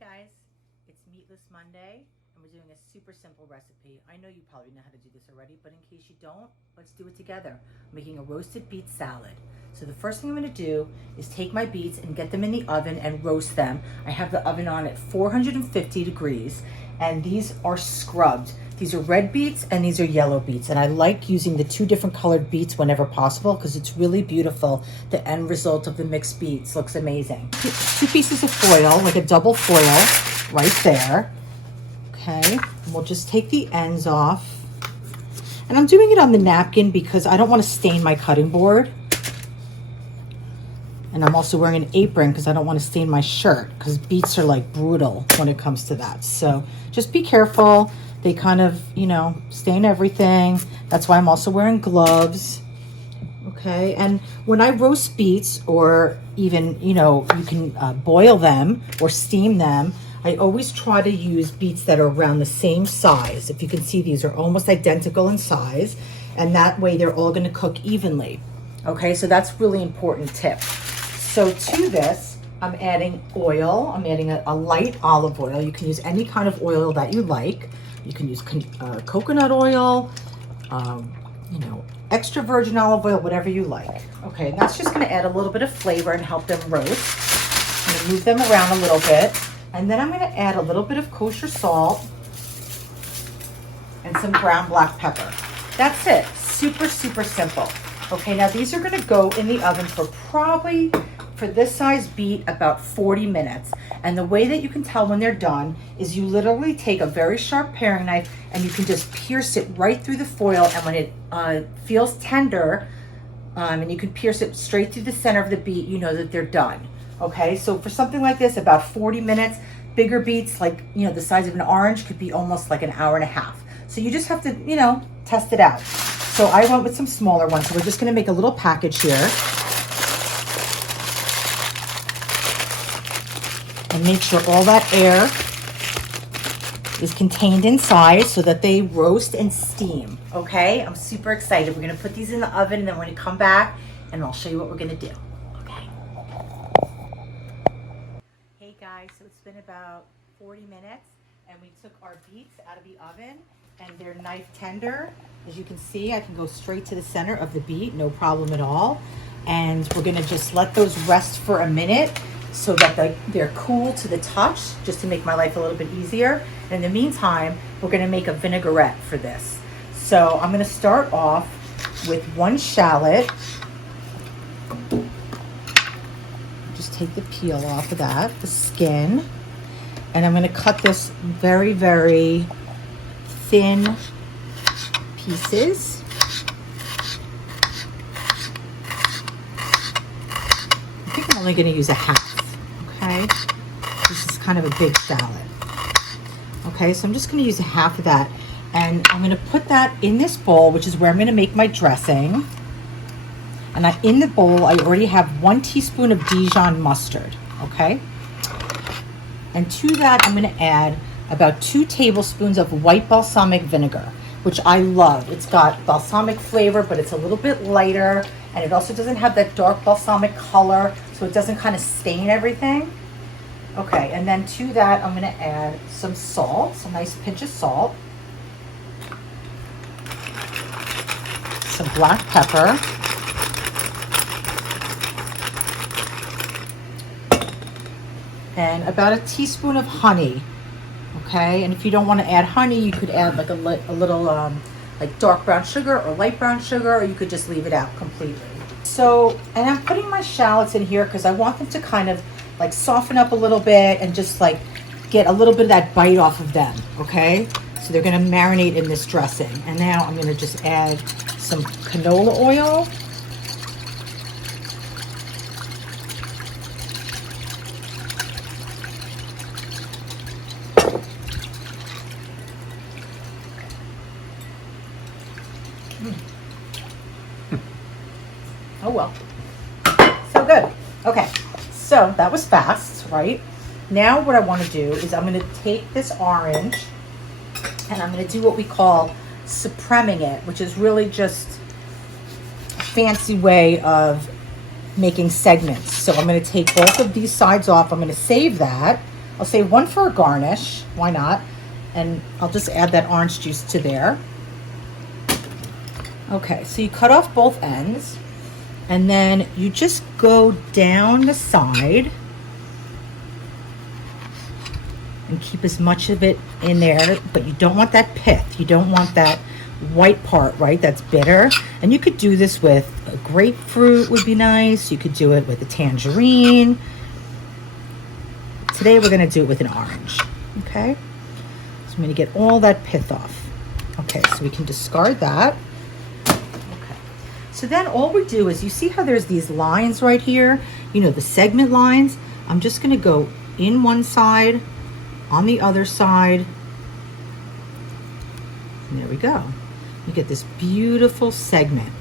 Guys, it's Meatless Monday and we're doing a super simple recipe. I know you probably know how to do this already, but in case you don't, let's do it together. I'm making a roasted beet salad. So the first thing I'm going to do is take my beets and get them in the oven and roast them. I have the oven on at 450 degrees and these are scrubbed. These are red beets and these are yellow beets, and I like using the two different colored beets whenever possible because it's really beautiful. The end result of the mixed beets looks amazing. Two pieces of foil, like a double foil right there. Okay, and we'll just take the ends off. And I'm doing it on the napkin because I don't want to stain my cutting board. And I'm also wearing an apron because I don't want to stain my shirt because beets are like brutal when it comes to that. So just be careful. They kind of, stain everything. That's why I'm also wearing gloves. Okay, and when I roast beets, or even, you can boil them or steam them, I always try to use beets that are around the same size. If you can see, these are almost identical in size, and that way they're all gonna cook evenly. Okay, so that's really important tip. So to this, I'm adding oil. I'm adding a light olive oil. You can use any kind of oil that you like. You can use coconut oil, extra virgin olive oil, whatever you like. Okay, and that's just gonna add a little bit of flavor and help them roast. I'm gonna move them around a little bit. And then I'm gonna add a little bit of kosher salt and some ground black pepper. That's it, super, super simple. Okay, now these are gonna go in the oven for probably, for this size beet, about 40 minutes. And the way that you can tell when they're done is you literally take a very sharp paring knife and you can just pierce it right through the foil. And when it feels tender, and you can pierce it straight through the center of the beet, you know that they're done. Okay, so for something like this, about 40 minutes. Bigger beets, like, the size of an orange, could be almost like an hour and a half. So you just have to, test it out. So I went with some smaller ones. So we're just gonna make a little package here. And make sure all that air is contained inside so that they roast and steam. Okay, I'm super excited. We're gonna put these in the oven and then we're gonna come back and I'll show you what we're gonna do. Okay. Hey guys, so it's been about 40 minutes and we took our beets out of the oven and they're knife tender. As you can see, I can go straight to the center of the beet, no problem at all. And we're gonna just let those rest for a minute so that they're cool to the touch, just to make my life a little bit easier. And in the meantime, we're gonna make a vinaigrette for this. So I'm gonna start off with one shallot. Just take the peel off of that, the skin. And I'm gonna cut this very, very thin pieces. I think I'm only gonna use a half. Okay, this is kind of a big shallot. Okay, so I'm just going to use a half of that, and I'm going to put that in this bowl, which is where I'm going to make my dressing. And in the bowl, I already have 1 teaspoon of Dijon mustard. Okay, and to that, I'm going to add about 2 tablespoons of white balsamic vinegar, which I love. It's got balsamic flavor, but it's a little bit lighter, and it also doesn't have that dark balsamic color, so it doesn't kind of stain everything. Okay, and then to that, I'm gonna add some salt, some nice pinch of salt, some black pepper, and about a teaspoon of honey. Okay, and if you don't want to add honey, you could add like a little like dark brown sugar or light brown sugar, or you could just leave it out completely. So, and I'm putting my shallots in here because I want them to kind of like soften up a little bit and just like get a little bit of that bite off of them, okay? So they're gonna marinate in this dressing. And now I'm gonna just add some canola oil. Oh well, so good. Okay, so that was fast, right? Now what I want to do is I'm going to take this orange and I'm going to do what we call supreming it, which is really just a fancy way of making segments. So I'm going to take both of these sides off. I'm going to save that. I'll save one for a garnish. Why not? And I'll just add that orange juice to there. Okay, so you cut off both ends, and then you just go down the side and keep as much of it in there, but you don't want that pith. You don't want that white part, right? That's bitter. And you could do this with a grapefruit would be nice. You could do it with a tangerine. Today we're gonna do it with an orange, okay? So I'm gonna get all that pith off. Okay, so we can discard that. So then all we do is, you see how there's these lines right here, you know, the segment lines. I'm just going to go in one side, on the other side. And there we go. You get this beautiful segment.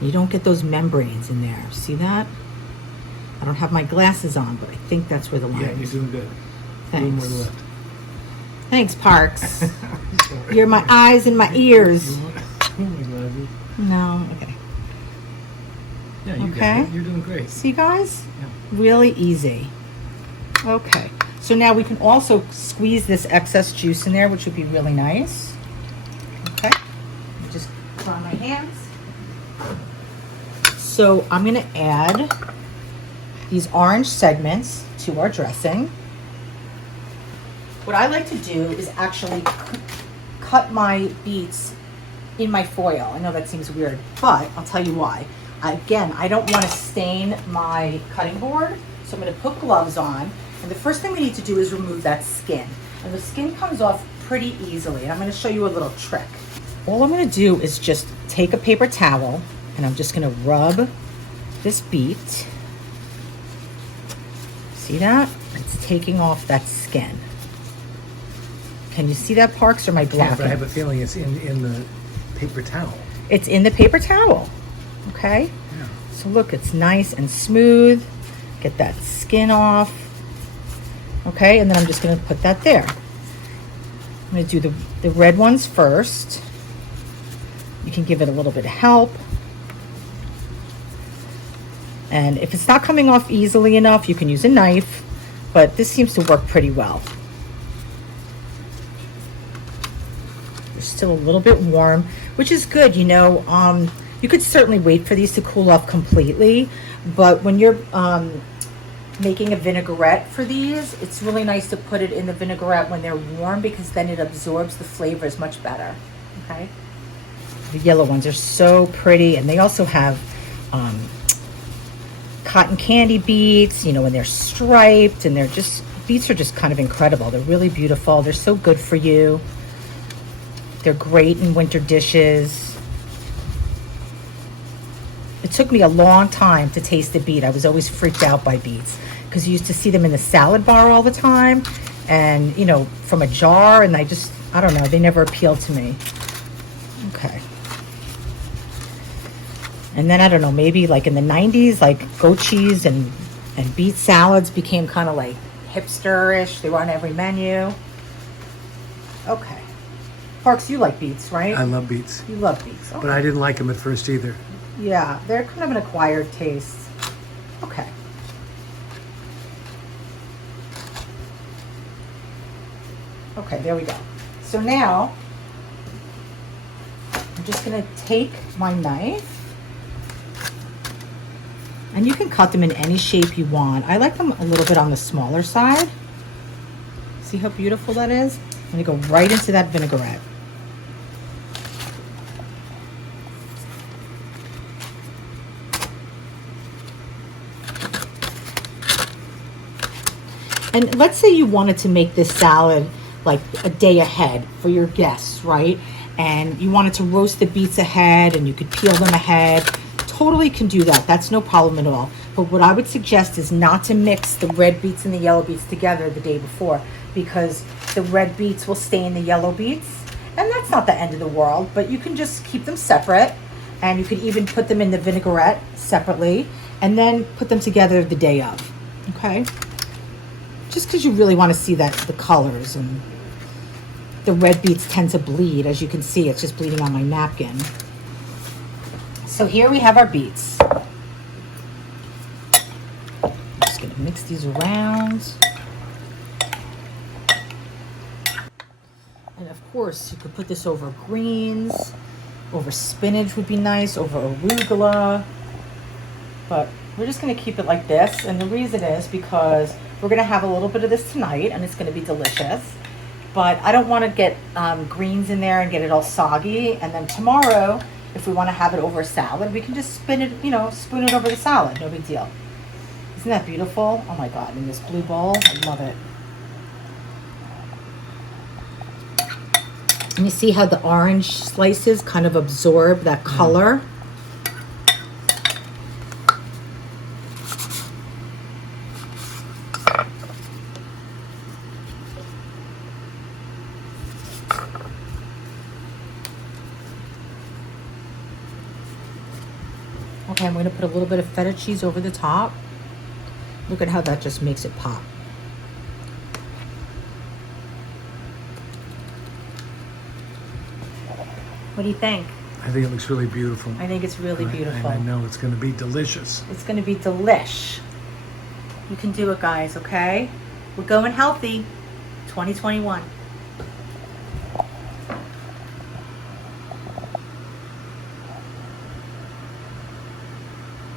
You don't get those membranes in there. See that? I don't have my glasses on, but I think that's where the line is. Yeah, you're doing good. Thanks. Doing more left. Thanks, Parks. You're my eyes and my ears. No, okay. Yeah, you Okay. got it. You're doing great. See, guys? Yeah. Really easy. Okay. So now we can also squeeze this excess juice in there, which would be really nice. Okay. Let me just dry my hands. So I'm going to add these orange segments to our dressing. What I like to do is actually cut my beets in my foil. I know that seems weird, but I'll tell you why. Again, I don't want to stain my cutting board, so I'm going to put gloves on. And the first thing we need to do is remove that skin. And the skin comes off pretty easily. And I'm going to show you a little trick. All I'm going to do is just take a paper towel, and I'm just going to rub this beet. See that? It's taking off that skin. Can you see that, Parks, or am I blocking? Yeah, but I have a feeling it's in the paper towel. It's in the paper towel, okay? Yeah. So look, it's nice and smooth. Get that skin off, okay? And then I'm just gonna put that there. I'm gonna do the red ones first. You can give it a little bit of help. And if it's not coming off easily enough, you can use a knife, but this seems to work pretty well. Still a little bit warm, which is good. You know, you could certainly wait for these to cool off completely, but when you're making a vinaigrette for these, it's really nice to put it in the vinaigrette when they're warm, because then it absorbs the flavors much better. Okay, the yellow ones are so pretty, and they also have cotton candy beets, you know, and they're striped, and beets are just kind of incredible. They're really beautiful. They're so good for you. They're great in winter dishes. It took me a long time to taste a beet. I was always freaked out by beets because you used to see them in the salad bar all the time, and, you know, from a jar, and I don't know, they never appealed to me. Okay. And then, I don't know, maybe like in the 90s, like goat cheese and beet salads became kind of like hipster-ish. They were on every menu. Okay. Parks, you like beets, right? I love beets. You love beets. Okay. But I didn't like them at first either. Yeah, they're kind of an acquired taste. Okay. Okay, there we go. So now, I'm just going to take my knife, and you can cut them in any shape you want. I like them a little bit on the smaller side. See how beautiful that is? I'm going to go right into that vinaigrette. And let's say you wanted to make this salad like a day ahead for your guests, right? And you wanted to roast the beets ahead, and you could peel them ahead. Totally can do that. That's no problem at all. But what I would suggest is not to mix the red beets and the yellow beets together the day before, because the red beets will stay in the yellow beets. And that's not the end of the world, but you can just keep them separate, and you could even put them in the vinaigrette separately, and then put them together the day of, okay? Just because you really want to see the colors, and the red beets tend to bleed. As you can see, it's just bleeding on my napkin. So here we have our beets. I'm just going to mix these around. And of course, you could put this over greens, over spinach would be nice, over arugula. But we're just gonna keep it like this. And the reason is because we're gonna have a little bit of this tonight and it's gonna be delicious. But I don't wanna get greens in there and get it all soggy. And then tomorrow, if we wanna have it over a salad, we can just spin it, you know, spoon it over the salad, no big deal. Isn't that beautiful? Oh my God, in this blue bowl, I love it. And you see how the orange slices kind of absorb that color. Okay, I'm going to put a little bit of feta cheese over the top. Look at how that just makes it pop. What do you think? I think it looks really beautiful. I think it's really beautiful. And I know it's going to be delicious. It's going to be delish. You can do it, guys, okay? We're going healthy. 2021.